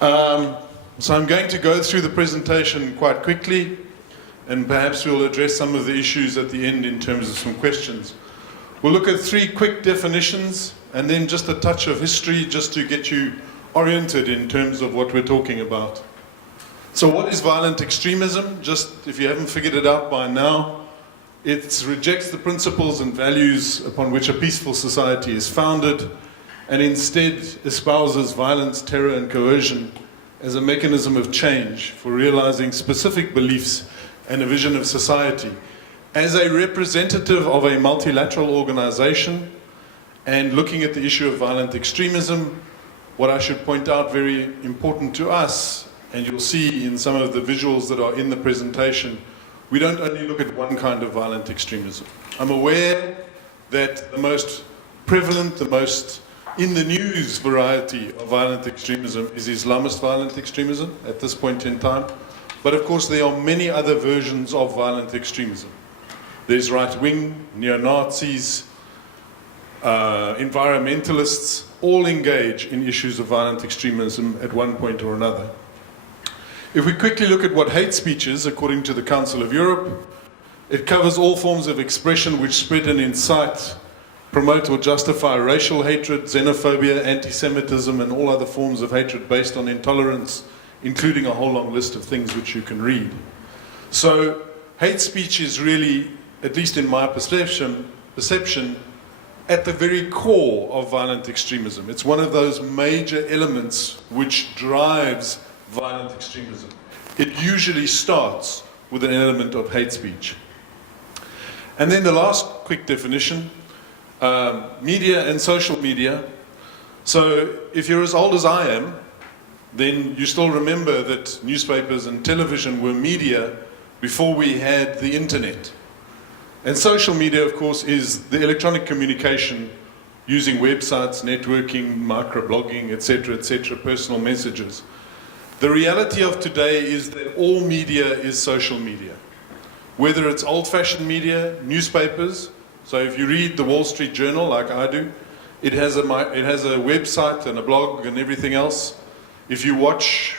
So I'm going to go through the presentation quite quickly, and perhaps we'll address some of the issues at the end in terms of some questions. We'll look at 3 quick definitions, and then just a touch of history just to get you oriented in terms of what we're talking about. So what is violent extremism? Just if you haven't figured it out by now, it rejects the principles and values upon which a peaceful society is founded, and instead espouses violence, terror, and coercion as a mechanism of change for realizing specific beliefs and a vision of society. As a representative of a multilateral organization and looking at the issue of violent extremism, what I should point out very important to us, and you'll see in some of the visuals that are in the presentation, we don't only look at one kind of violent extremism. I'm aware that the most prevalent, the most in the news variety of violent extremism is Islamist violent extremism at this point in time. But of course there are many other versions of violent extremism. There's right-wing, neo-Nazis, environmentalists, all engage in issues of violent extremism at one point or another. If we quickly look at what hate speech is, according to the Council of Europe, it covers all forms of expression which spread and incite, promote or justify racial hatred, xenophobia, anti-Semitism, and all other forms of hatred based on intolerance, including a whole long list of things which you can read. So hate speech is really, at least in my perception, at the very core of violent extremism. It's one of those major elements which drives violent extremism. It usually starts with an element of hate speech. And then the last quick definition, media and social media. So if you're as old as I am, then you still remember that newspapers and television were media before we had the internet. And social media, of course, is the electronic communication using websites, networking, microblogging, etc., personal messages. The reality of today is that all media is social media. Whether it's old-fashioned media, newspapers, so if you read the Wall Street Journal like I do, it has a website and a blog and everything else. If you watch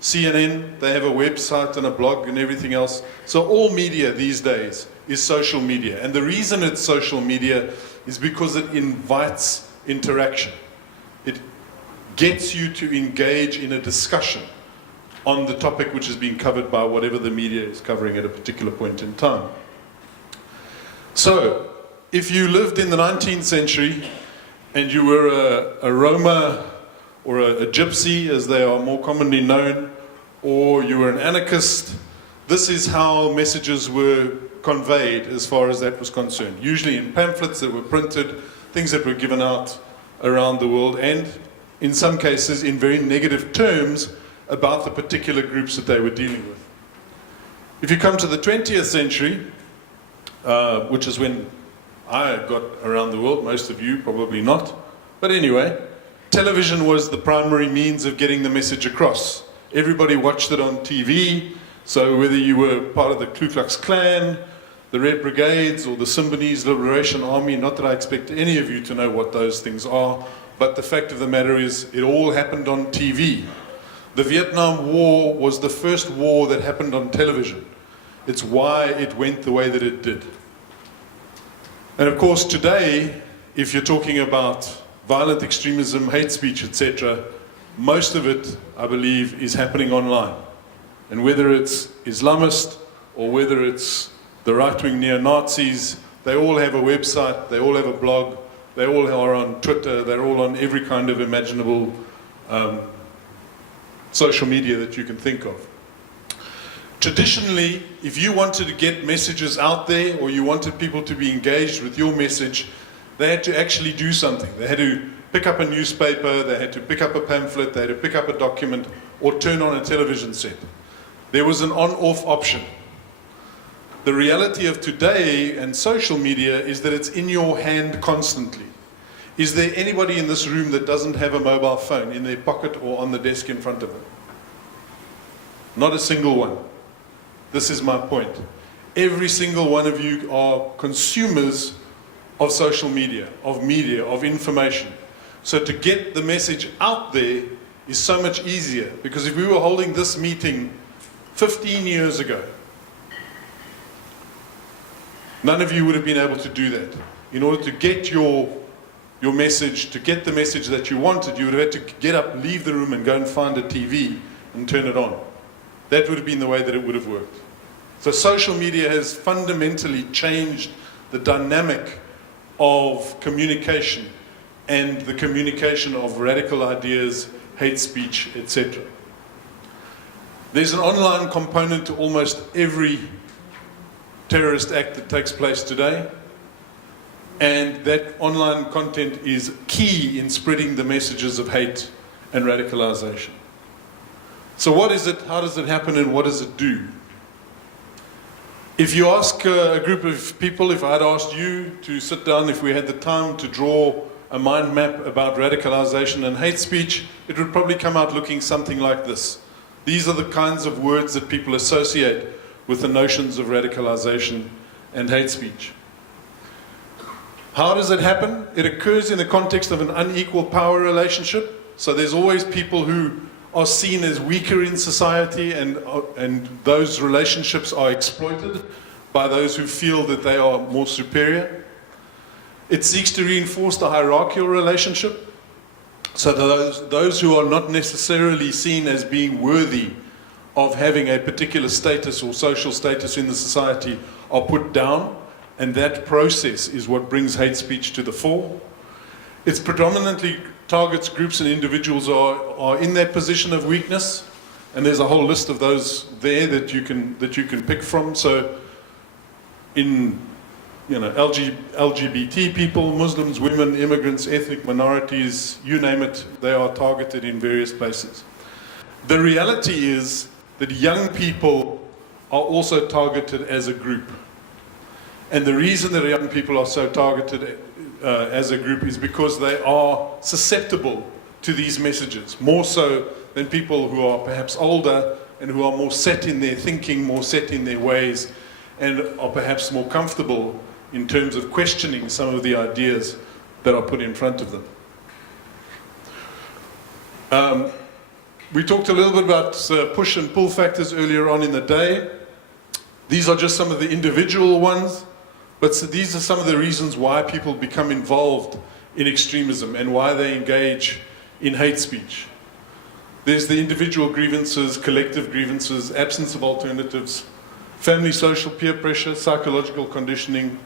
CNN, they have a website and a blog and everything else. So all media these days is social media. And the reason it's social media is because it invites interaction. It gets you to engage in a discussion on the topic which is being covered by whatever the media is covering at a particular point in time. So, if you lived in the 19th century and you were a Roma or a gypsy, as they are more commonly known, or you were an anarchist, this is how messages were conveyed as far as that was concerned. Usually in pamphlets that were printed, things that were given out around the world, and in some cases in very negative terms about the particular groups that they were dealing with. If you come to the 20th century, which is when I got around the world, most of you probably not, but anyway, television was the primary means of getting the message across. Everybody watched it on TV, so whether you were part of the Ku Klux Klan, the Red Brigades, or the Symbionese Liberation Army, not that I expect any of you to know what those things are, but the fact of the matter is it all happened on TV. The Vietnam War was the first war that happened on television. It's why it went the way that it did. And of course today, if you're talking about violent extremism, hate speech, etc., most of it, I believe, is happening online. And whether it's Islamist or whether it's the right-wing neo-Nazis, they all have a website, they all have a blog, they all are on Twitter, they're all on every kind of imaginable social media that you can think of. Traditionally, if you wanted to get messages out there or you wanted people to be engaged with your message, they had to actually do something. They had to pick up a newspaper, they had to pick up a pamphlet, they had to pick up a document, or turn on a television set. There was an on-off option. The reality of today and social media is that it's in your hand constantly. Is there anybody in this room that doesn't have a mobile phone in their pocket or on the desk in front of them? Not a single one. This is my point. Every single one of you are consumers of social media, of information. So to get the message out there, is so much easier, because if we were holding this meeting 15 years ago, none of you would have been able to do that. In order to get your message, to get the message that you wanted, you would have had to get up, leave the room, and go and find a TV and turn it on. That would have been the way that it would have worked. So social media has fundamentally changed the dynamic of communication and the communication of radical ideas, hate speech, etc. There's an online component to almost every terrorist act that takes place today, and that online content is key in spreading the messages of hate and radicalization. So what is it, how does it happen, and what does it do? If you ask a group of people, if I had asked you to sit down, if we had the time to draw a mind map about radicalization and hate speech, it would probably come out looking something like this. These are the kinds of words that people associate with the notions of radicalization and hate speech. How does it happen? It occurs in the context of an unequal power relationship. So there's always people who are seen as weaker in society, and those relationships are exploited by those who feel that they are more superior. It seeks to reinforce the hierarchical relationship, so that those who are not necessarily seen as being worthy of having a particular status or social status in the society are put down, and that process is what brings hate speech to the fore. It's predominantly targets groups and individuals are in that position of weakness, and there's a whole list of those there that you can pick from. So in LGBT people, Muslims, women, immigrants, ethnic minorities, you name it, they are targeted in various places. The reality is that young people are also targeted as a group. And the reason that young people are so targeted as a group is because they are susceptible to these messages, more so than people who are perhaps older and who are more set in their thinking, more set in their ways, and are perhaps more comfortable in terms of questioning some of the ideas that are put in front of them. We talked a little bit about push and pull factors earlier on in the day. These are just some of the individual ones, but these are some of the reasons why people become involved in extremism and why they engage in hate speech. There's the individual grievances, collective grievances, absence of alternatives, family, social, peer pressure, psychological conditioning,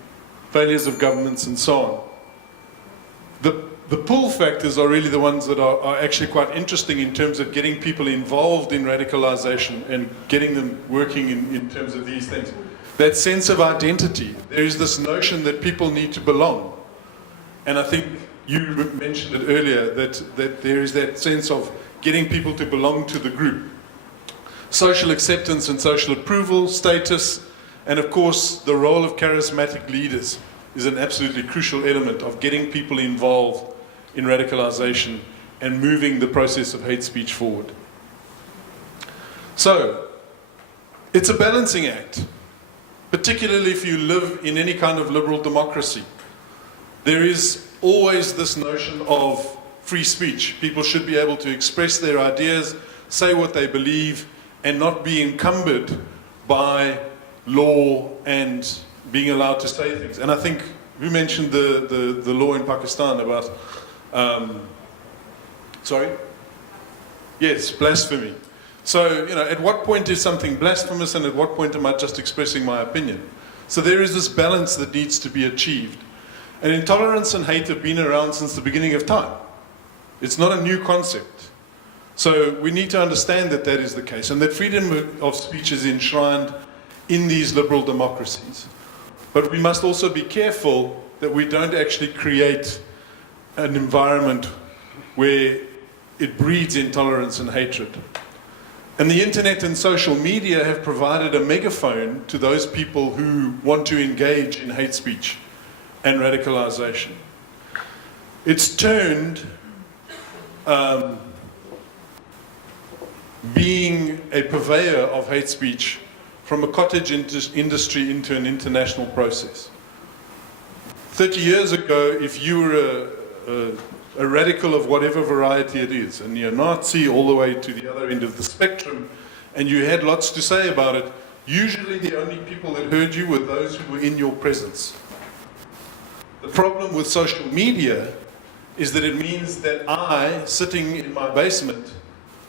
failures of governments, and so on. The pull factors are really the ones that are actually quite interesting in terms of getting people involved in radicalization and getting them working in terms of these things. That sense of identity. There is this notion that people need to belong. And I think you mentioned it earlier, that there is that sense of getting people to belong to the group. Social acceptance and social approval, status, and of course the role of charismatic leaders is an absolutely crucial element of getting people involved in radicalization and moving the process of hate speech forward. So, it's a balancing act, particularly if you live in any kind of liberal democracy. There is always this notion of free speech. People should be able to express their ideas, say what they believe, and not be encumbered by law and being allowed to say things. And I think we mentioned the law in Pakistan about, blasphemy. So, at what point is something blasphemous and at what point am I just expressing my opinion? So there is this balance that needs to be achieved. And intolerance and hate have been around since the beginning of time. It's not a new concept. So we need to understand that that is the case, and that freedom of speech is enshrined in these liberal democracies. But we must also be careful that we don't actually create an environment where it breeds intolerance and hatred. And the internet and social media have provided a megaphone to those people who want to engage in hate speech and radicalization. It's turned being a purveyor of hate speech from a cottage industry into an international process. 30 years ago, if you were a radical of whatever variety it is, a neo-Nazi all the way to the other end of the spectrum, and you had lots to say about it, usually the only people that heard you were those who were in your presence. The problem with social media is that it means that I, sitting in my basement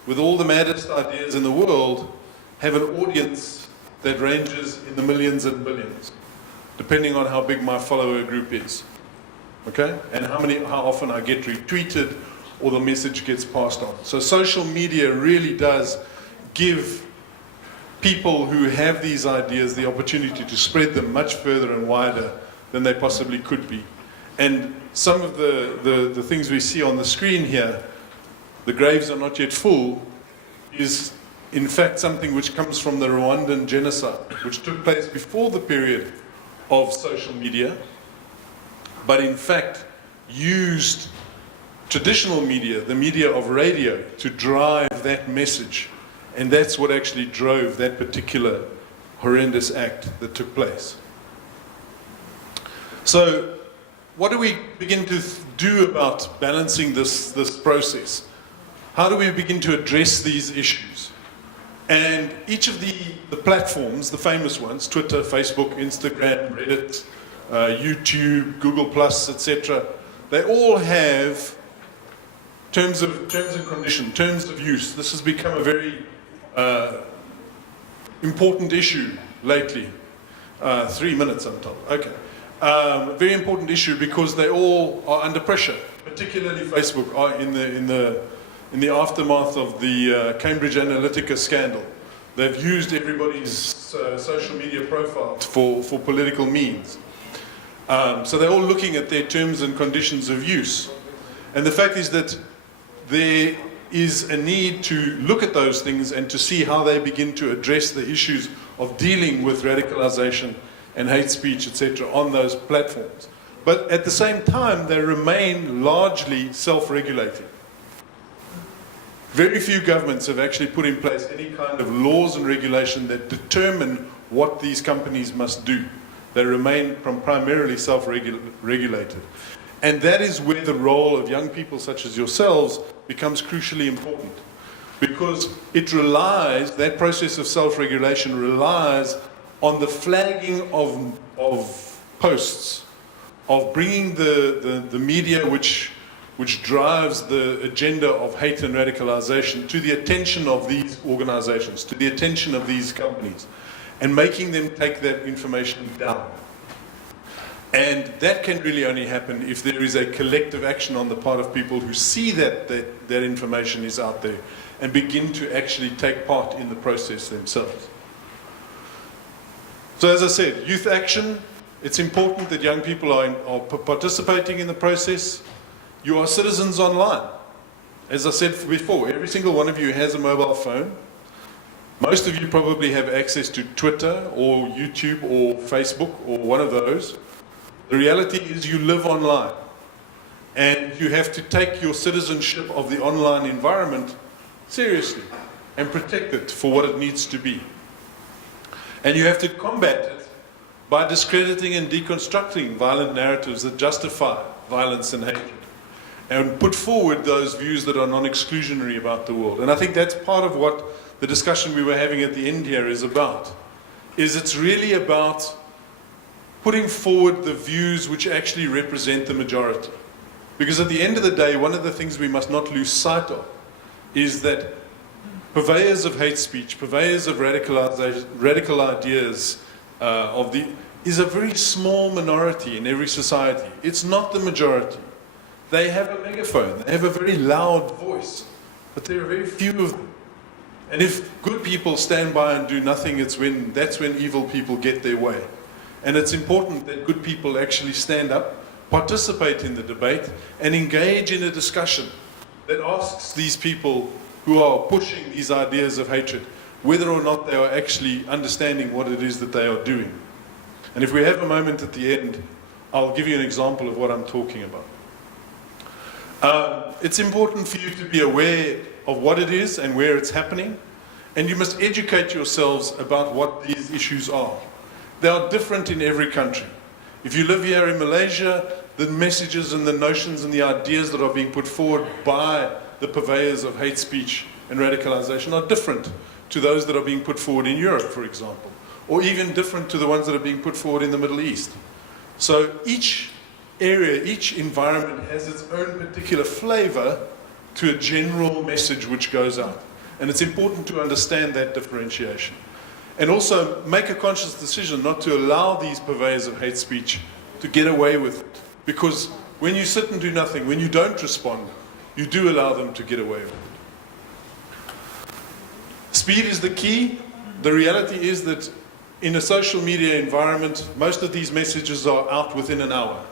with all the maddest ideas in the world, have an audience that ranges in the millions and billions, depending on how big my follower group is. Okay? And how often I get retweeted or the message gets passed on. So social media really does give people who have these ideas the opportunity to spread them much further and wider than they possibly could be. And some of the things we see on the screen here, the graves are not yet full, is in fact something which comes from the Rwandan genocide, which took place before the period of social media, but in fact used traditional media, the media of radio, to drive that message. And that's what actually drove that particular horrendous act that took place. So what do we begin to do about balancing this process? How do we begin to address these issues? And each of the platforms, the famous ones, Twitter, Facebook, Instagram, Reddit, YouTube, Google+, etc., they all have terms and conditions, terms of use. This has become a very important issue lately. 3 minutes, I'm told. Okay. Very important issue because they all are under pressure, particularly Facebook, are in the aftermath of the Cambridge Analytica scandal. They've used everybody's social media profile for political means. So they're all looking at their terms and conditions of use. And the fact is that there is a need to look at those things and to see how they begin to address the issues of dealing with radicalization and hate speech, etc., on those platforms. But at the same time, they remain largely self-regulating. Very few governments have actually put in place any kind of laws and regulation that determine what these companies must do. They remain primarily self-regulated. And that is where the role of young people such as yourselves becomes crucially important. Because it relies, that process of self-regulation relies on the flagging of posts, of bringing the media which drives the agenda of hate and radicalization to the attention of these organizations, to the attention of these companies, and making them take that information down. And that can really only happen if there is a collective action on the part of people who see that information is out there and begin to actually take part in the process themselves. So as I said, youth action, it's important that young people are participating in the process. You are citizens online. As I said before, every single one of you has a mobile phone. Most of you probably have access to Twitter or YouTube or Facebook or one of those. The reality is you live online, and you have to take your citizenship of the online environment seriously and protect it for what it needs to be. And you have to combat it by discrediting and deconstructing violent narratives that justify violence and hatred, and put forward those views that are non-exclusionary about the world. And I think that's part of what the discussion we were having at the end here is about. It's really about putting forward the views which actually represent the majority. Because at the end of the day, one of the things we must not lose sight of is that purveyors of hate speech, purveyors of radical ideas is a very small minority in every society. It's not the majority. They have a megaphone, they have a very loud voice, but there are very few of them. And if good people stand by and do nothing, that's when evil people get their way. And it's important that good people actually stand up, participate in the debate, and engage in a discussion that asks these people who are pushing these ideas of hatred whether or not they are actually understanding what it is that they are doing. And if we have a moment at the end, I'll give you an example of what I'm talking about. It's important for you to be aware of what it is and where it's happening, and you must educate yourselves about what these issues are. They are different in every country. If you live here in Malaysia, the messages and the notions and the ideas that are being put forward by the purveyors of hate speech and radicalization are different to those that are being put forward in Europe, for example, or even different to the ones that are being put forward in the Middle East. So each area, each environment has its own particular flavor to a general message which goes out. And it's important to understand that differentiation. And also make a conscious decision not to allow these purveyors of hate speech to get away with it. Because when you sit and do nothing, when you don't respond, you do allow them to get away with it. Speed is the key. The reality is that in a social media environment, most of these messages are out within an hour.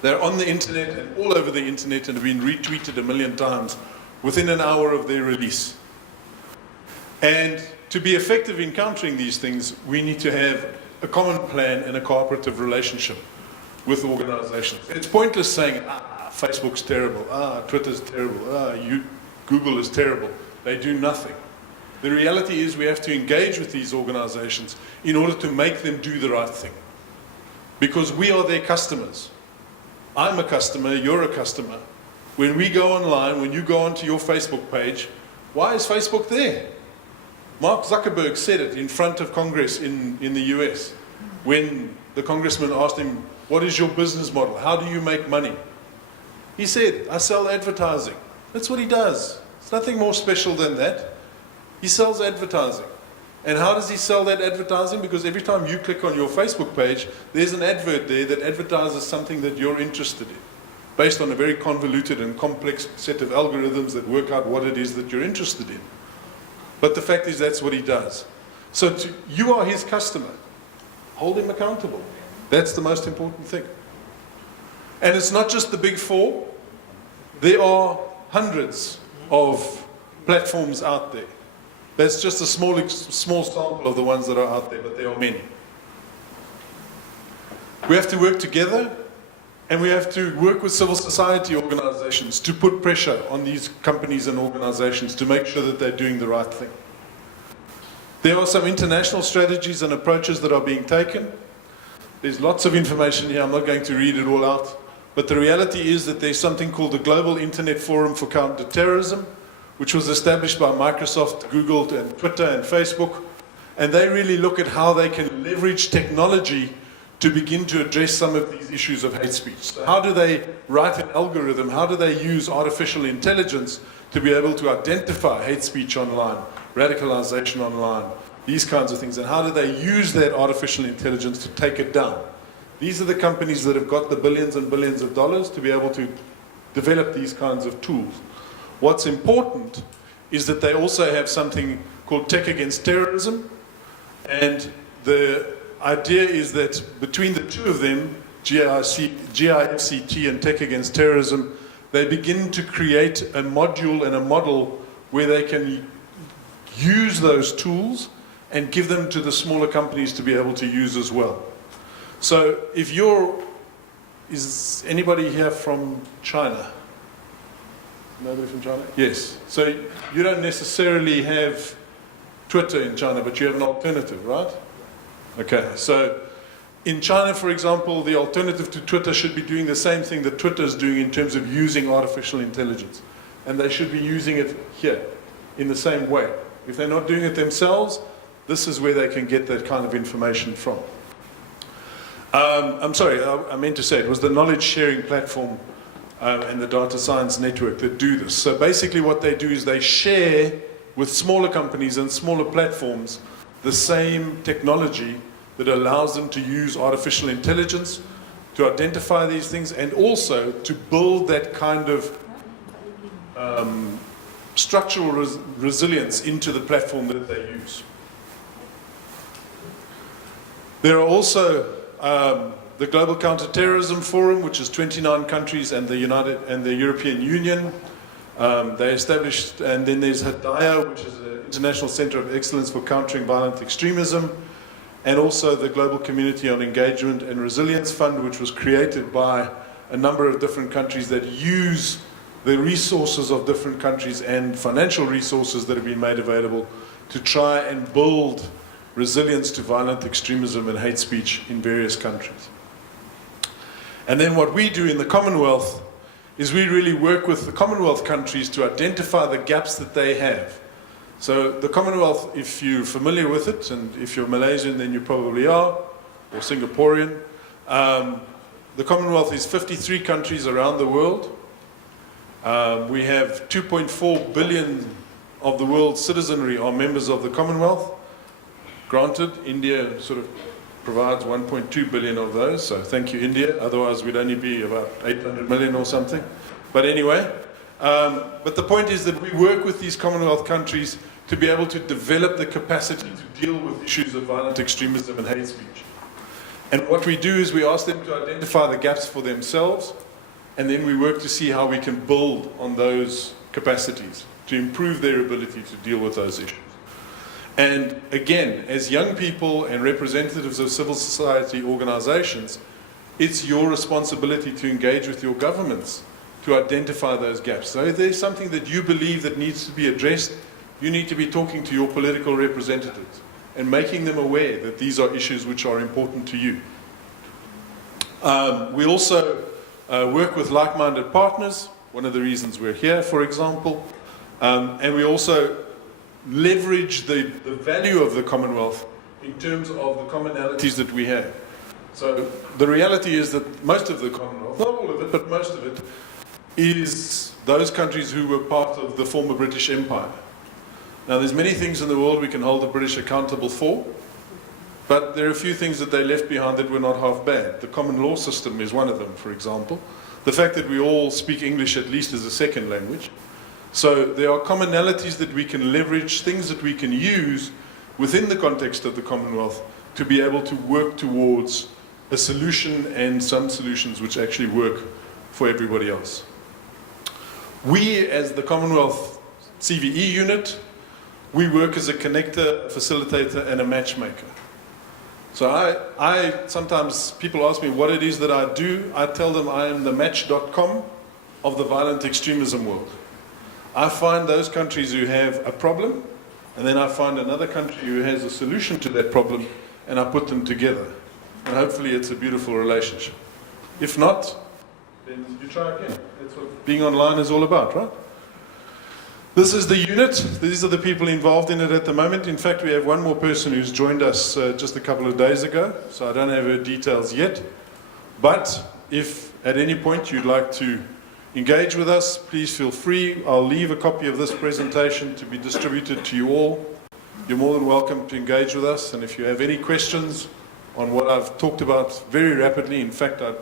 They're on the internet and all over the internet and have been retweeted 1 million times within an hour of their release. And to be effective in countering these things, we need to have a common plan and a cooperative relationship with organizations. It's pointless saying, Facebook's terrible, Twitter's terrible, Google is terrible. They do nothing. The reality is we have to engage with these organizations in order to make them do the right thing. Because we are their customers. I'm a customer, you're a customer. When we go online, when you go onto your Facebook page, why is Facebook there? Mark Zuckerberg said it in front of Congress in the US when the congressman asked him, what is your business model? How do you make money? He said, I sell advertising. That's what he does. It's nothing more special than that. He sells advertising. And how does he sell that advertising? Because every time you click on your Facebook page, there's an advert there that advertises something that you're interested in, based on a very convoluted and complex set of algorithms that work out what it is that you're interested in. But the fact is that's what he does. So you are his customer. Hold him accountable. That's the most important thing. And it's not just the big four. There are hundreds of platforms out there. That's just a small sample of the ones that are out there, but there are many. We have to work together, and we have to work with civil society organizations to put pressure on these companies and organizations to make sure that they're doing the right thing. There are some international strategies and approaches that are being taken. There's lots of information here. I'm not going to read it all out. But the reality is that there's something called the Global Internet Forum for Counterterrorism, which was established by Microsoft, Google, and Twitter, and Facebook. And they really look at how they can leverage technology to begin to address some of these issues of hate speech. So how do they write an algorithm? How do they use artificial intelligence to be able to identify hate speech online, radicalization online, these kinds of things? And how do they use that artificial intelligence to take it down? These are the companies that have got the billions and billions of dollars to be able to develop these kinds of tools. What's important is that they also have something called Tech Against Terrorism, and the idea is that between the two of them, GIFCT and Tech Against Terrorism, they begin to create a module and a model where they can use those tools and give them to the smaller companies to be able to use as well. So if is anybody here from China? Nobody from China? Yes. So you don't necessarily have Twitter in China, but you have an alternative, right? Okay. So in China, for example, the alternative to Twitter should be doing the same thing that Twitter is doing in terms of using artificial intelligence. And they should be using it here in the same way. If they're not doing it themselves, this is where they can get that kind of information from. I'm sorry, I meant to say it was the knowledge sharing platform and the data science network that do this. So basically what they do is they share with smaller companies and smaller platforms the same technology that allows them to use artificial intelligence to identify these things and also to build that kind of structural resilience into the platform that they use. There are also the Global Counterterrorism Forum, which is 29 countries and the European Union. They established, and then there's HADIA, which is an International Center of Excellence for Countering Violent Extremism, and also the Global Community on Engagement and Resilience Fund, which was created by a number of different countries that use the resources of different countries and financial resources that have been made available to try and build resilience to violent extremism and hate speech in various countries. And then what we do in the Commonwealth is we really work with the Commonwealth countries to identify the gaps that they have. So the Commonwealth, if you're familiar with it, and if you're Malaysian, then you probably are, or Singaporean. The Commonwealth is 53 countries around the world. We have 2.4 billion of the world's citizenry are members of the Commonwealth. Granted, India sort of provides 1.2 billion of those, so thank you, India. Otherwise, we'd only be about 800 million or something. But anyway, but the point is that we work with these Commonwealth countries to be able to develop the capacity to deal with issues of violent extremism and hate speech. And what we do is we ask them to identify the gaps for themselves, and then we work to see how we can build on those capacities to improve their ability to deal with those issues. And again, as young people and representatives of civil society organizations, it's your responsibility to engage with your governments to identify those gaps. So if there's something that you believe that needs to be addressed, you need to be talking to your political representatives and making them aware that these are issues which are important to you. We also work with like-minded partners, one of the reasons we're here, for example, and we also leverage the value of the Commonwealth in terms of the commonalities that we have. So the reality is that most of the Commonwealth, not all of it, but most of it, is those countries who were part of the former British Empire. Now there's many things in the world we can hold the British accountable for, but there are a few things that they left behind that were not half bad. The common law system is one of them, for example. The fact that we all speak English at least as a second language. So there are commonalities that we can leverage, things that we can use within the context of the Commonwealth to be able to work towards a solution, and some solutions which actually work for everybody else. We, as the Commonwealth CVE unit, we work as a connector, a facilitator, and a matchmaker. So I sometimes people ask me what it is that I do. I tell them I am the match.com of the violent extremism world. I find those countries who have a problem, and then I find another country who has a solution to that problem, and I put them together. And hopefully it's a beautiful relationship. If not, then you try again. That's what being online is all about, right? This is the unit. These are the people involved in it at the moment. In fact, we have one more person who's joined us just a couple of days ago, so I don't have her details yet. But if at any point you'd like to engage with us, please feel free. I'll leave a copy of this presentation to be distributed to you all. You're more than welcome to engage with us, and if you have any questions on what I've talked about very rapidly, in fact, I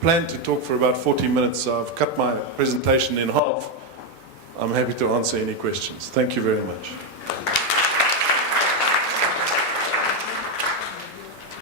planned to talk for about 40 minutes, so I've cut my presentation in half. I'm happy to answer any questions. Thank you very much.